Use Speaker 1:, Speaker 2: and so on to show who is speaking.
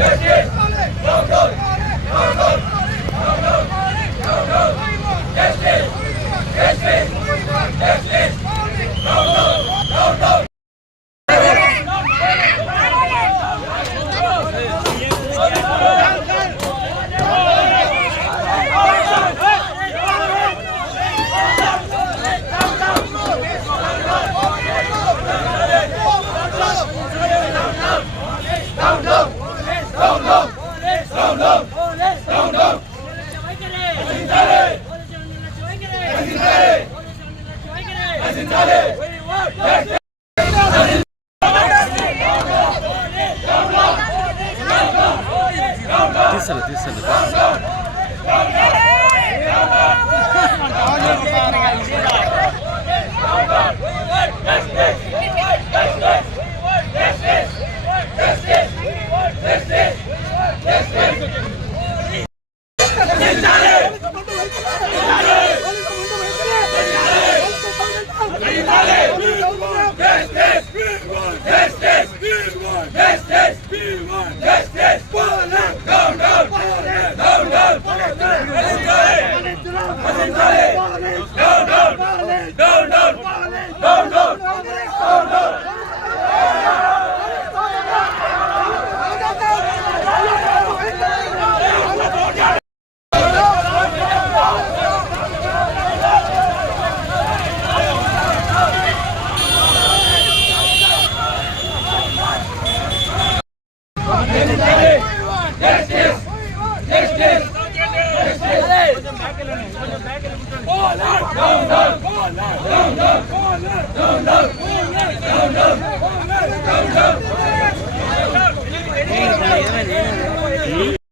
Speaker 1: Yes, yes. yeah కొంచెం